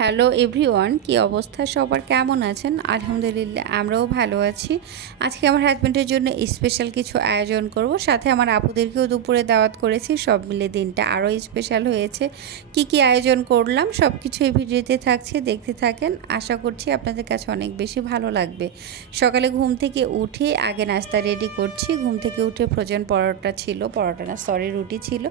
Hello everyone, কি অবস্থা সবার, কেমন আছেন? আলহামদুলিল্লাহ আমরাও ভালো আছি। আজকে আমার হাজব্যান্ডের জন্য স্পেশাল কিছু আয়োজন করব, সাথে আমার আপুদেরকেও দুপুরে দাওয়াত করেছি। সব মিলে দিনটা আরও স্পেশাল হয়েছে। কি কি আয়োজন করলাম সব কিছু এই ভিডিওতে থাকছে, দেখতে থাকেন। আশা করছি আপনাদের কাছে অনেক বেশি ভালো লাগবে। সকালে ঘুম থেকে উঠে আগে নাস্তা রেডি করছি। ঘুম থেকে উঠে ফ্রোজেন পরোটা ছিল, রুটি ছিল,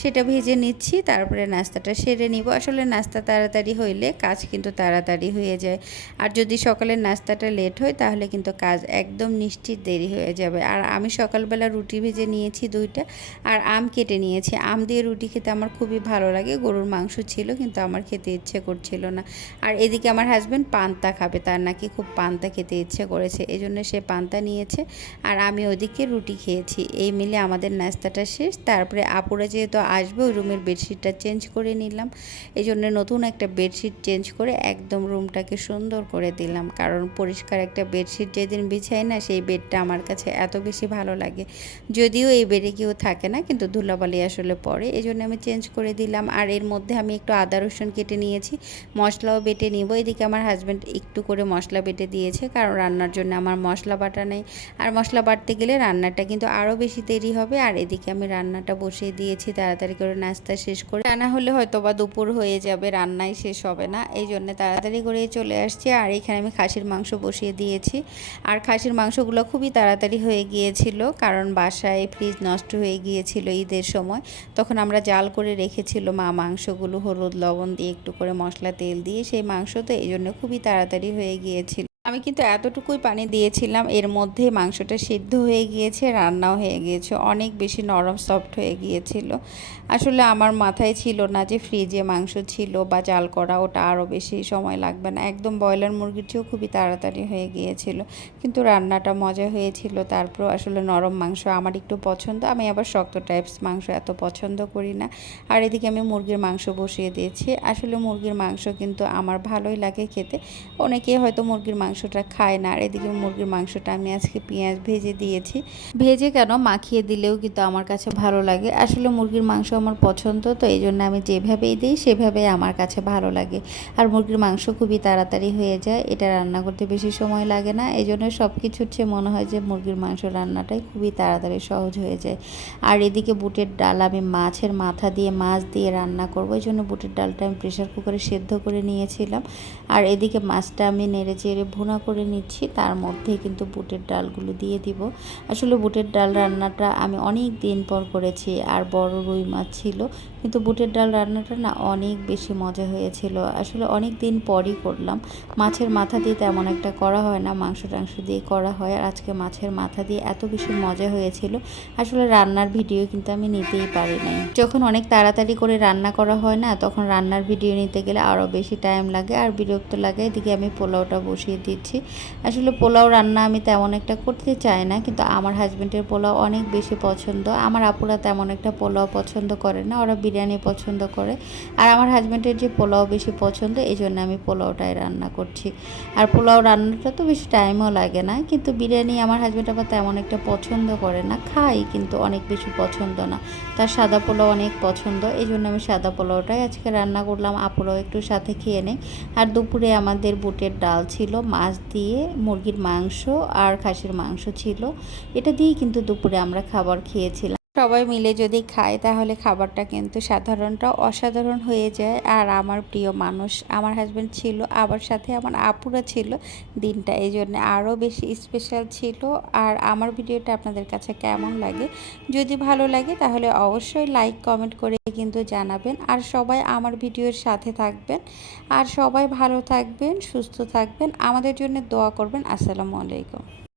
সেটা ভেজে নিচ্ছি। তারপরে নাস্তাটা সেরে নিব। আসলে নাস্তা তাড়াতাড়ি হইলে কাজ কিন্তু তাড়াতাড়ি হয়ে যায়। আর যদি সকালের নাস্তাটা লেট হয় তাহলে কিন্তু কাজ একদম নিশ্চিত দেরি হয়ে যাবে। আর আমি সকালবেলা রুটি ভেজে নিয়েছি 2টা, আর আম কেটে নিয়েছি। আম দিয়ে রুটি খেতে আমার খুবই ভালো লাগে। গরুর মাংস ছিল কিন্তু আমার খেতে ইচ্ছে করছিল না। আর এদিকে আমার হাজব্যান্ড পান্তা খাবে, তার নাকি খুব পান্তা খেতে ইচ্ছে করেছে, এজন্য সে পান্তা নিয়েছে। আর আমি ওদিকে রুটি খেয়েছি। এই মিলে আমাদের নাস্তাটা শেষ। তারপরে আপুরা যেহেতু আসবে, ওই রুমের বেডশিটটা চেঞ্জ করে নিলাম। এই জন্য নতুন একটা বেডশিট চেঞ্জ করে একদম রুমটাকে সুন্দর করে দিলাম। কারণ পরিষ্কার একটা বেডশিট যেদিন বিছাই না, সেই বেডটা আমার কাছে এত বেশি ভালো লাগে। যদিও এই বেডে কেউ থাকে না, কিন্তু ধুলাবালি আসলে পড়ে, এই জন্য আমি চেঞ্জ করে দিলাম। আর এর মধ্যে আমি একটু আদা রসুন কেটে নিয়েছি, মশলাও বেটে নিব। এদিকে আমার হাজব্যান্ড একটু করে মশলা বেটে দিয়েছে, কারণ রান্নার জন্য আমার মশলা বাটা নেই। আর মশলা বাটতে গেলে রান্নাটা কিন্তু আরও বেশি দেরি হবে। আর এদিকে আমি রান্নাটা বসিয়ে দিয়েছি তাড়াতাড়ি করে নাস্তা শেষ করে। তা না হলে হয়তো বা দুপুর হয়ে যাবে, রান্নাই শেষ হবে না। এই জন্য তাড়াতাড়ি করেই চলে আসছি। আর এখানে আমি খাসির মাংস বসিয়ে দিয়েছি। আর খাসির মাংসগুলো খুবই তাড়াতাড়ি হয়ে গিয়েছিল, কারণ বাসায় ফ্রিজ নষ্ট হয়ে গিয়েছিল ঈদের সময়। তখন আমরা জাল করে রেখেছিল মা মাংসগুলো, হলুদ লবণ দিয়ে একটু করে মশলা তেল দিয়ে সেই মাংস, তো এই জন্য খুবই তাড়াতাড়ি হয়ে গিয়েছিল। আমি কিন্তু এতটুকুই পানি দিয়েছিলাম, এর মধ্যে মাংসটা সিদ্ধ হয়ে গিয়েছে, রান্নাও হয়ে গিয়েছে, অনেক বেশি নরম সফট হয়ে গিয়েছিল। আসলে আমার মাথায় ছিল না যে ফ্রিজে মাংস ছিল বা জাল করা ওটা আরও বেশি সময় লাগবে না। একদম ব্রয়লার মুরগির চেয়েও খুবই তাড়াতাড়ি হয়ে গিয়েছিল, কিন্তু রান্নাটা মজা হয়েছিল। তারপর আসলে নরম মাংস আমার একটু পছন্দ, আমি আবার শক্ত টাইপস মাংস এত পছন্দ করি না। আর এদিকে আমি মুরগির মাংস বসিয়ে দিয়েছি। আসলে মুরগির মাংস কিন্তু আমার ভালোই লাগে খেতে, অনেকে হয়তো মুরগির মাংসটা খায় না। আর এদিকে মুরগির মাংসটা আমি আজকে পেঁয়াজ ভেজে দিয়েছি। ভেজে কেন, মাখিয়ে দিলেও কিন্তু আমার কাছে ভালো লাগে। আসলে মুরগির মাংস আমার পছন্দ, তো এই জন্য আমি যেভাবেই দিই সেভাবেই আমার কাছে ভালো লাগে। আর মুরগির মাংস খুবই তাড়াতাড়ি হয়ে যায়, এটা রান্না করতে বেশি সময় লাগে না। এই জন্য সব কিছুর চেয়ে মনে হয় যে মুরগির মাংস রান্নাটাই খুবই তাড়াতাড়ি সহজ হয়ে যায়। আর এদিকে বুটের ডাল, আমি মাছের মাথা দিয়ে মাছ দিয়ে রান্না করবো, এই জন্য বুটের ডালটা আমি প্রেশার কুকারে সেদ্ধ করে নিয়েছিলাম। আর এদিকে মাছটা আমি নেড়ে চেড়ে ভুনা করে নিচ্ছি, তার মধ্যে কিন্তু বুটের ডালগুলো দিয়ে দিব। আসলে বুটের ডাল রান্নাটা আমি অনেক দিন পর করেছি, আর বড় রুই মাছ ছিল, কিন্তু বুটের ডাল রান্নাটা না অনেক বেশি মজা হয়েছিল। আসলে অনেক দিন পরই করলাম। মাছের মাথা দিয়ে তেমন একটা করা হয় না, মাংস টাংস দিয়ে করা হয়। আর আজকে মাছের মাথা দিয়ে এত বেশি মজা হয়েছিল, আসলে রান্নার ভিডিও কিন্তু আমি নিতেই পারি নাই। যখন অনেক তাড়াতাড়ি করে রান্না করা হয় না, তখন রান্নার ভিডিও নিতে গেলে আরও বেশি টাইম লাগে আর বিরক্ত লাগে। এদিকে আমি পোলাওটা বসিয়ে দিচ্ছি। আসলে পোলাও রান্না আমি তেমন একটা করতে চাই না, কিন্তু আমার হাজব্যান্ডের পোলাও অনেক বেশি পছন্দ। আমার আপুরা তেমন একটা পোলাও পছন্দ করে না, ওরা বিরিয়ানি পছন্দ করে। আর আমার হাজব্যান্ডের যে পোলাও বেশি পছন্দ, এই জন্য আমি পোলাওটাই রান্না করছি। আর পোলাও রান্নাটা তো বেশি টাইমও লাগে না, কিন্তু বিরিয়ানি আমার হাজব্যান্ড আবার তেমন একটা পছন্দ করে না, খাই কিন্তু অনেক বেশি পছন্দ না। তার সাদা পোলাও অনেক পছন্দ, এই জন্য আমি সাদা পোলাওটাই আজকে রান্না করলাম, আপুরাও একটু সাথে খেয়ে নেই। আর দুপুরে আমাদের বুটের ডাল ছিল, মাছ দিয়ে, মুরগির মাংস আর খাসির মাংস ছিল। এটা দিয়েই কিন্তু দুপুরে আমরা খাবার খেয়েছিলাম। সবাই মিলে যদি খায় তাহলে খাবারটা কিন্তু সাধারণটা অসাধারণ হয়ে যায়। আর আমার প্রিয় মানুষ আমার হাজব্যান্ড ছিল, আবার সাথে আমার আপুরা ছিল, দিনটা এই জন্য আরও বেশি স্পেশাল ছিল। আর আমার ভিডিওটা আপনাদের কাছে কেমন লাগে, যদি ভালো লাগে তাহলে অবশ্যই লাইক কমেন্ট করে কিন্তু জানাবেন। আর সবাই আমার ভিডিওর সাথে থাকবেন, আর সবাই ভালো থাকবেন, সুস্থ থাকবেন, আমাদের জন্য দোয়া করবেন। আসসালামু আলাইকুম।